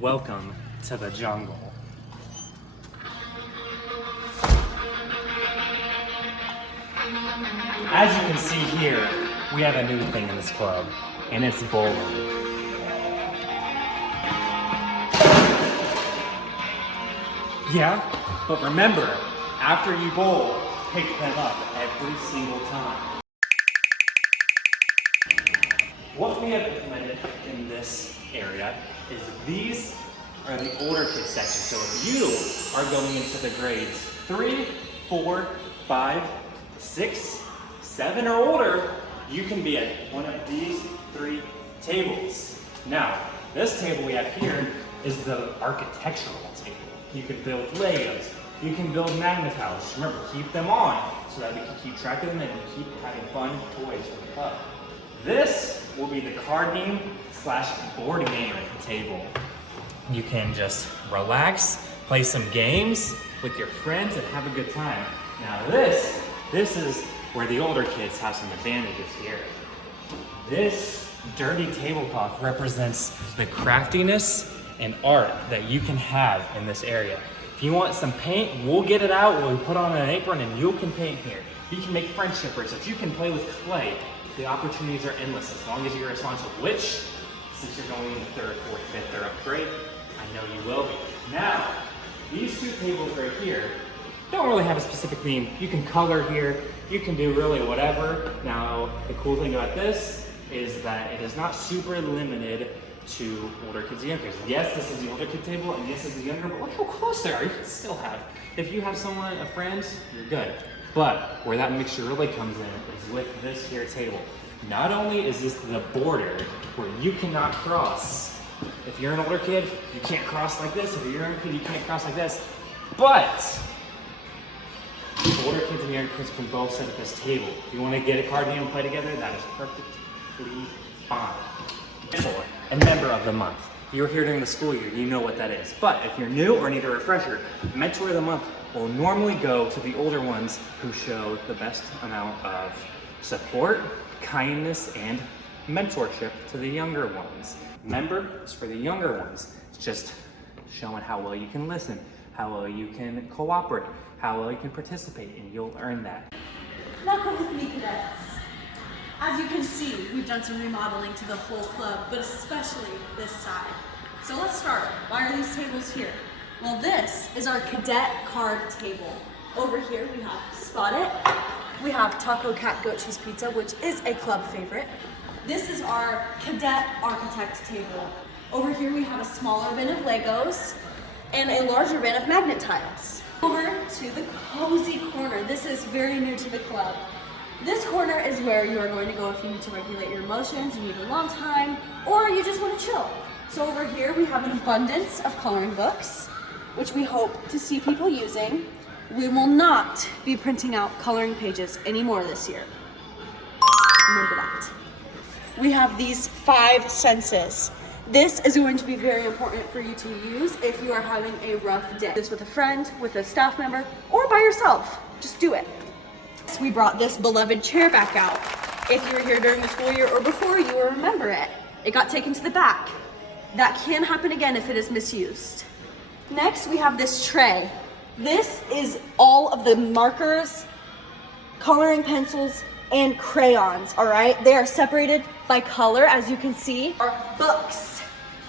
Welcome to the jungle. As you can see here, we have a new thing in this club, and it's bowling. Yeah, but remember, after you bowl, pick them up every single time. What we have implemented in this area is these are the older kids section. So if you are going into the grades 3, 4, 5, 6, 7 or older, you can be at one of these 3 tables. Now, this table we have here is the architectural table. You can build Legos, you can build Magna-Tiles. Remember, keep them on so that we can keep track of them and keep having fun toys for the club. This will be the card game / board game at the table. You can just relax, play some games with your friends and have a good time. Now this is where the older kids have some advantages here. This dirty tablecloth represents the craftiness and art that you can have in this area. If you want some paint, we'll get it out, we'll put on an apron and you can paint here. You can make friendship bracelets, you can play with clay. The opportunities are endless as long as you're responsible, which, since you're going into 3rd, 4th, 5th, or upgrade, I know you will be. Now, these 2 tables right here don't really have a specific theme. You can color here, you can do really whatever. Now, the cool thing about this is that it is not super limited to older kids and younger kids. Yes, this is the older kid table, and yes, this is the younger, but look how close they are. You can still have, if you have someone, a friend, you're good. But where that mixture really comes in is with this here table. Not only is this the border where you cannot cross. If you're an older kid, you can't cross like this. If you're a younger kid, you can't cross like this. But older kids and younger kids can both sit at this table. If you want to get a card game and play together, that is perfectly fine. A member of the month. If you're here during the school year, you know what that is. But if you're new or need a refresher, Mentor of the Month will normally go to the older ones who show the best amount of support, kindness, and mentorship to the younger ones. Member is for the younger ones. It's just showing how well you can listen, how well you can cooperate, how well you can participate, and you'll earn that. Now come with me, cadets. As you can see, we've done some remodeling to the whole club, but especially this side. So let's start. Why are these tables here? Well, this is our cadet card table. Over here we have Spot It. We have Taco Cat Goat Cheese Pizza, which is a club favorite. This is our cadet architect table. Over here we have a smaller bin of Legos and a larger bin of Magna-Tiles. Over to the cozy corner. This is very new to the club. This corner is where you are going to go if you need to regulate your emotions, you need a long time, or you just want to chill. So over here we have an abundance of coloring books, which we hope to see people using. We will not be printing out coloring pages anymore this year. Remember that. We have these 5 senses. This is going to be very important for you to use if you are having a rough day. This with a friend, with a staff member, or by yourself. Just do it. So we brought this beloved chair back out. If you were here during the school year or before, you will remember it. It got taken to the back. That can happen again if it is misused. Next, we have this tray. This is all of the markers, coloring pencils, and crayons, all right? They are separated by color, as you can see. Our books,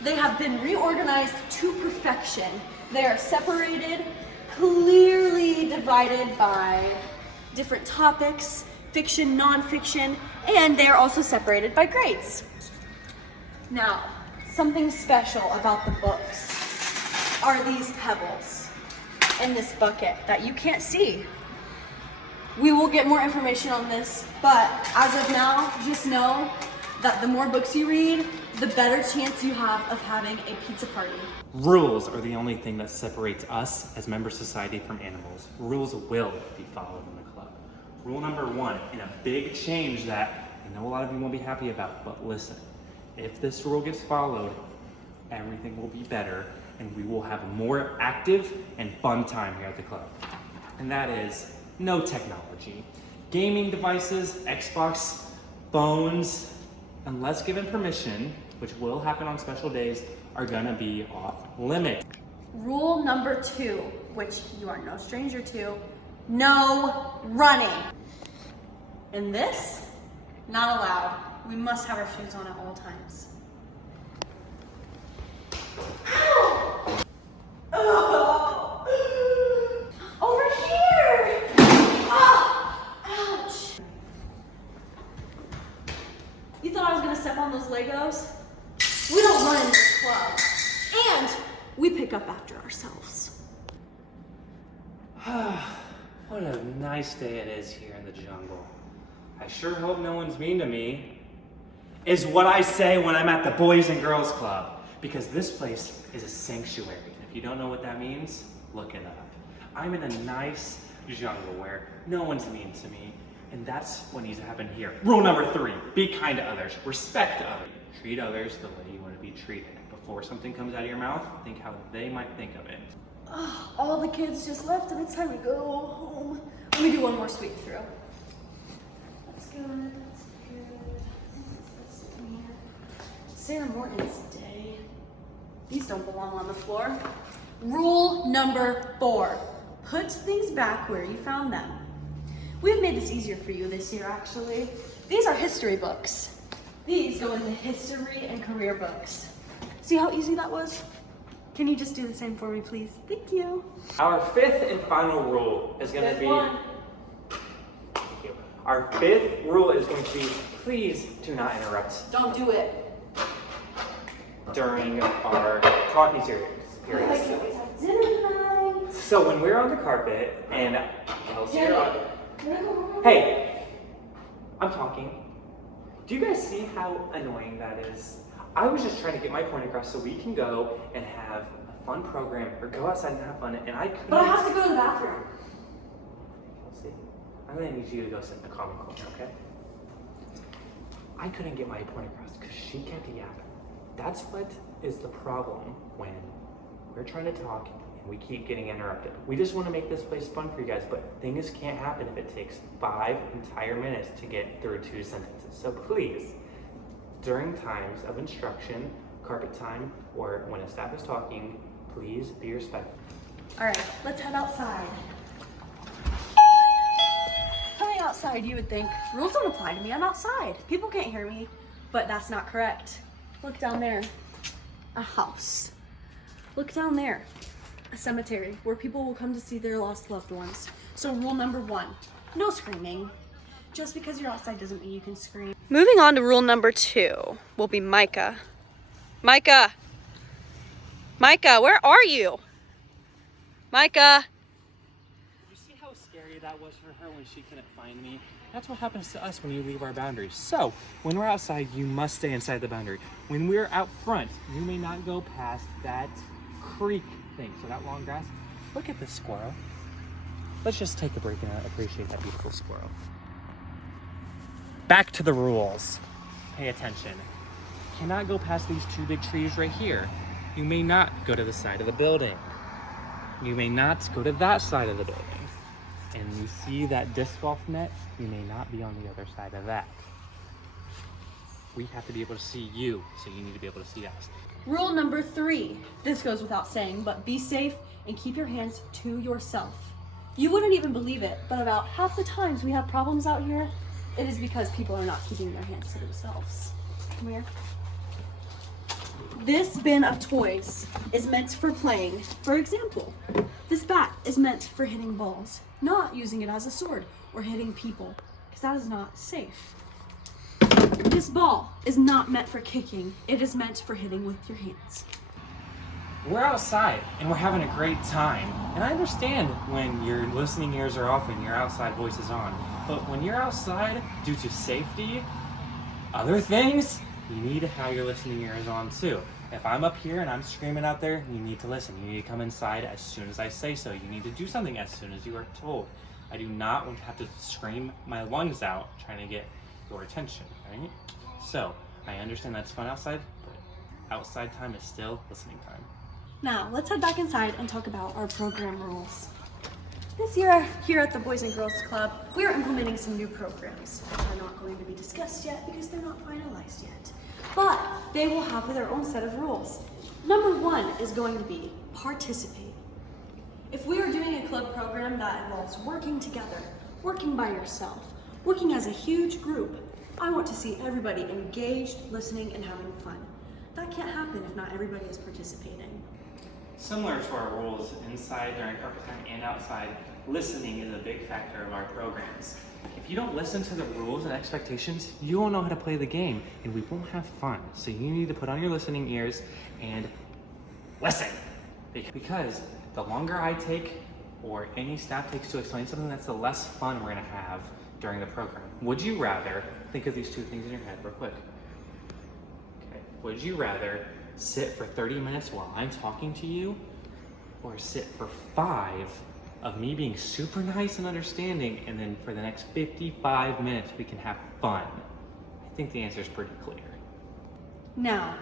they have been reorganized to perfection. They are separated, clearly divided by different topics, fiction, nonfiction, and they're also separated by grades. Now, something special about the books are these pebbles in this bucket that you can't see. We will get more information on this, but as of now, just know that the more books you read, the better chance you have of having a pizza party. Rules are the only thing that separates us as member society from animals. Rules will be followed in the club. Rule number 1, and a big change that I know a lot of you won't be happy about, but listen, if this rule gets followed, everything will be better and we will have a more active and fun time here at the club. And that is no technology. Gaming devices, Xbox, phones, unless given permission, which will happen on special days, are gonna be off limits. Rule number 2, which you are no stranger to, no running. And this, not allowed. We must have our shoes on at all times. Ow! Oh! Over here! Ah! Ouch! You thought I was gonna step on those Legos? We don't run in this club. And we pick up after ourselves. What a nice day it is here in the jungle. I sure hope no one's mean to me, is what I say when I'm at the Boys and Girls Club, because this place is a sanctuary. And if you don't know what that means, look it up. I'm in a nice jungle where no one's mean to me, and that's what needs to happen here. Rule number 3, be kind to others, respect others. Treat others the way you want to be treated. Before something comes out of your mouth, think how they might think of it. All the kids just left and it's time to go home. Let me do one more sweep through. That's good, that's good. What's this in here? Sarah Morton's Day. These don't belong on the floor. Rule number 4, put things back where you found them. We've made this easier for you this year, actually. These are history books. These go in the history and career books. See how easy that was? Can you just do the same for me, please? Thank you. Our 5th and final rule is going to be... Thank you. Our 5th rule is going to be, please do not interrupt Don't do it. during our talking periods. So when we're on the carpet and Kelsey are on... Hey, I'm talking. Do you guys see how annoying that is? I was just trying to get my point across so we can go and have a fun program or go outside and have fun, and I couldn't. But I have to go to the bathroom. Kelsey, I'm gonna need you to go sit in the common corner, okay? I couldn't get my point across because she kept yapping. That's what is the problem when we're trying to talk and we keep getting interrupted. We just want to make this place fun for you guys, but things can't happen if it takes 5 entire minutes to get through 2 sentences. So please, during times of instruction, carpet time, or when a staff is talking, please be respectful. All right, let's head outside. Coming outside, you would think, rules don't apply to me, I'm outside. People can't hear me, but that's not correct. Look down there, a house. Look down there, a cemetery where people will come to see their lost loved ones. So rule number 1, no screaming. Just because you're outside doesn't mean you can scream. Moving on to rule number 2 will be Micah. Micah! Micah, where are you? Micah! You see how scary that was for her when she couldn't find me? That's what happens to us when you leave our boundaries. So, when we're outside, you must stay inside the boundary. When we're out front, you may not go past that creek thing. So that long grass, look at this squirrel. Let's just take a break and appreciate that beautiful squirrel. Back to the rules. Pay attention. You cannot go past these 2 big trees right here. You may not go to the side of the building. You may not go to that side of the building. And you see that disc golf net, you may not be on the other side of that. We have to be able to see you, so you need to be able to see us. Rule number 3, this goes without saying, but be safe and keep your hands to yourself. You wouldn't even believe it, but about half the times we have problems out here, it is because people are not keeping their hands to themselves. Come here. This bin of toys is meant for playing. For example, this bat is meant for hitting balls, not using it as a sword or hitting people, because that is not safe. This ball is not meant for kicking. It is meant for hitting with your hands. We're outside and we're having a great time. And I understand when your listening ears are off and your outside voice is on. But when you're outside, due to safety, other things, you need to have your listening ears on too. If I'm up here and I'm screaming out there, you need to listen. You need to come inside as soon as I say so. You need to do something as soon as you are told. I do not want to have to scream my lungs out trying to get your attention, right? So, I understand that's fun outside, but outside time is still listening time. Now, let's head back inside and talk about our program rules. This year, here at the Boys and Girls Club, we are implementing some new programs, which are not going to be discussed yet because they're not finalized yet. but they will have their own set of rules. Number 1 is going to be participate. If we are doing a club program that involves working together, working by yourself, working as a huge group, I want to see everybody engaged, listening, and having fun. That can't happen if not everybody is participating. Similar to our rules inside during carpet time and outside, listening is a big factor of our programs. If you don't listen to the rules and expectations, you won't know how to play the game and we won't have fun. So you need to put on your listening ears and listen. Because the longer I take or any staff takes to explain something, that's the less fun we're gonna have during the program. Would you rather, think of these two things in your head real quick. Okay. Would you rather sit for 30 minutes while I'm talking to you or sit for 5 of me being super nice and understanding and then for the next 55 minutes we can have fun? I think the answer is pretty clear. Now,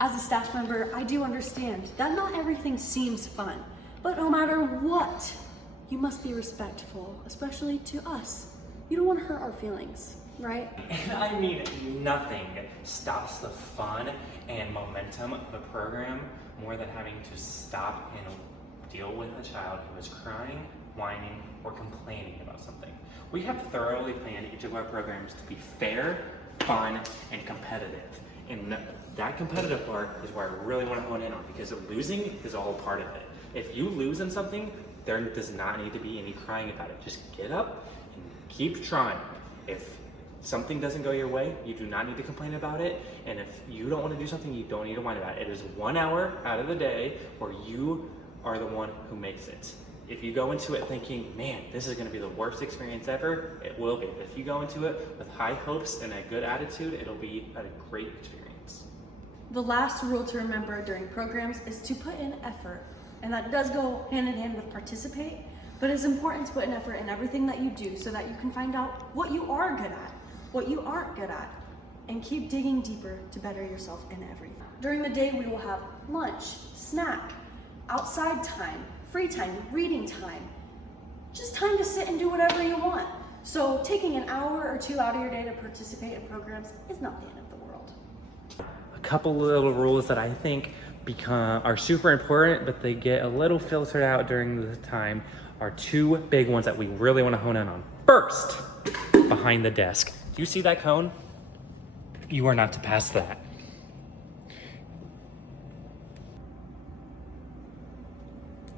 as a staff member, I do understand that not everything seems fun, but no matter what, you must be respectful, especially to us. You don't want to hurt our feelings, right? And I mean, nothing stops the fun and momentum of a program more than having to stop and deal with a child who is crying, whining, or complaining about something. We have thoroughly planned each of our programs to be fair, fun, and competitive. And that competitive part is where I really want to hone in on, because losing is all part of it. If you lose in something, there does not need to be any crying about it. Just get up and keep trying. If something doesn't go your way, you do not need to complain about it. And if you don't want to do something, you don't need to whine about it. It is 1 hour out of the day where you are the one who makes it. If you go into it thinking, man, this is going to be the worst experience ever, it will be. If you go into it with high hopes and a good attitude, it'll be a great experience. The last rule to remember during programs is to put in effort. And that does go hand in hand with participate, but it's important to put in effort in everything that you do so that you can find out what you are good at, what you aren't good at, and keep digging deeper to better yourself in everything. During the day, we will have lunch, snack, outside time, free time, reading time, just time to sit and do whatever you want. So taking an hour or 2 out of your day to participate in programs is not the end of the world. A couple little rules that I think are super important, but they get a little filtered out during the time are 2 big ones that we really want to hone in on. First, behind the desk. Do you see that cone? You are not to pass that.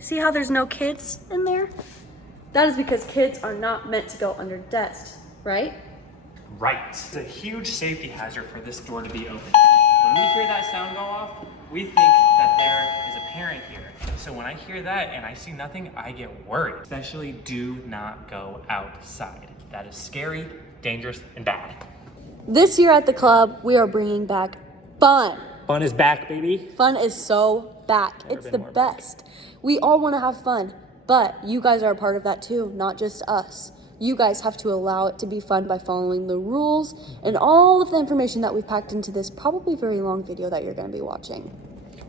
See how there's no kids in there? That is because kids are not meant to go under desks, right? Right. It's a huge safety hazard for this door to be open. When we hear that sound go off, we think that there is a parent here. So when I hear that and I see nothing, I get worried. Especially do not go outside. That is scary, dangerous, and bad. This year at the club, we are bringing back fun. Fun is back, baby. Fun is so back. Never It's been the more best. We all want to have fun, but you guys are a part of that too, not just us. You guys have to allow it to be fun by following the rules and all of the information that we've packed into this probably very long video that you're going to be watching.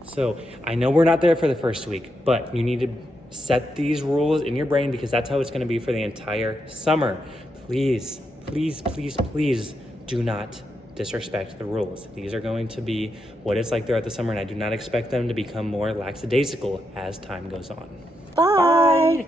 So I know we're not there for the first week, but you need to set these rules in your brain because that's how it's going to be for the entire summer. Please, please, please, please do not disrespect the rules. These are going to be what it's like throughout the summer, and I do not expect them to become more lackadaisical as time goes on. Bye.